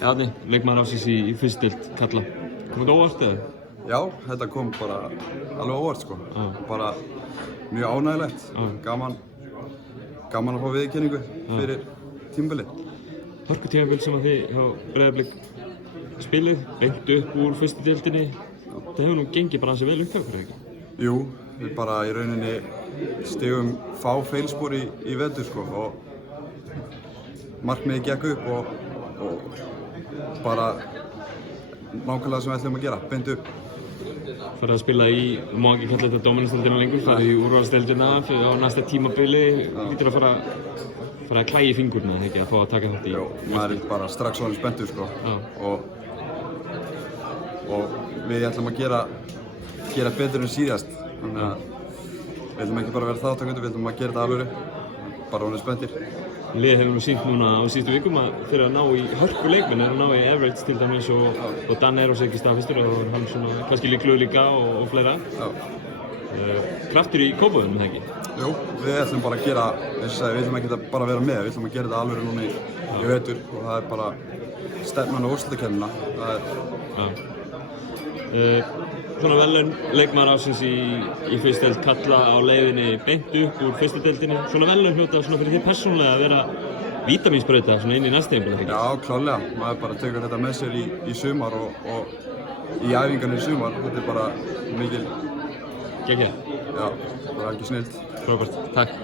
Árni, leikmaður ársins í fyrstu deild karla. Kom þetta óvart eða? Já, þetta kom bara alveg óvart sko. Bara mjög ánægilegt. Gaman að fá viðurkenningu fyrir tímabilið. Hörkutímabil sem að þið hjá Breiðablik spilið, beint upp úr fyrstu deildinni. Það hefur nú gengið bara ansi vel upp hjá ykkur, ekki? Jú, við bara í rauninni stigum fá feilspor í vetur sko og markmiðið gekk upp og bara nákvæmlega sem við ætlum að gera, beint upp. Farið að spila í, má ekki kalla þetta Dóminusdeildina lengur, farið í úrvalsdeildina á næsta tímabili, lítur að fara að klæja í fingurna, ekki, að fá að taka þátt í. Jó, maður er bara strax orðinn spenntur sko og við ætlum að gera betur en síðast, þannig að við ætlum ekki bara að vera þátttakendur, við ætlum að gera þetta alvöru, bara orðinn spenntir. Liðið hefur nú sýnt núna á síðustu vikum að þeir að ná í hörku leikmenn, þeir að ná í Everett til dæmis og Dan Eros ekki staðfestur og hann svona kannski líklegur líka og fleira. Kraftur í Kópavoginum, eða ekki? Jú, við ætlum bara að gera, eins og sagði, við ætlum ekki bara að vera með, við ætlum að gera þetta alvöru núna í vetur og það er bara stefnan á úrslitakeppnina. Svona verðlaun leikmaður ársins í fyrstu deild karla á leiðinni beint upp úr fyrstu deildinni. Svona verðlaun hljóta svona fyrir þið persónulega að vera vítamínsbrauta svona inn í næsta tímabil, ekki? Já, klárlega. Maður bara tekur þetta með sér í sumar og í æfingarnir í sumar. Þetta er bara mikil... Geggjað. Já, bara ekki snillt. Frábært. Takk.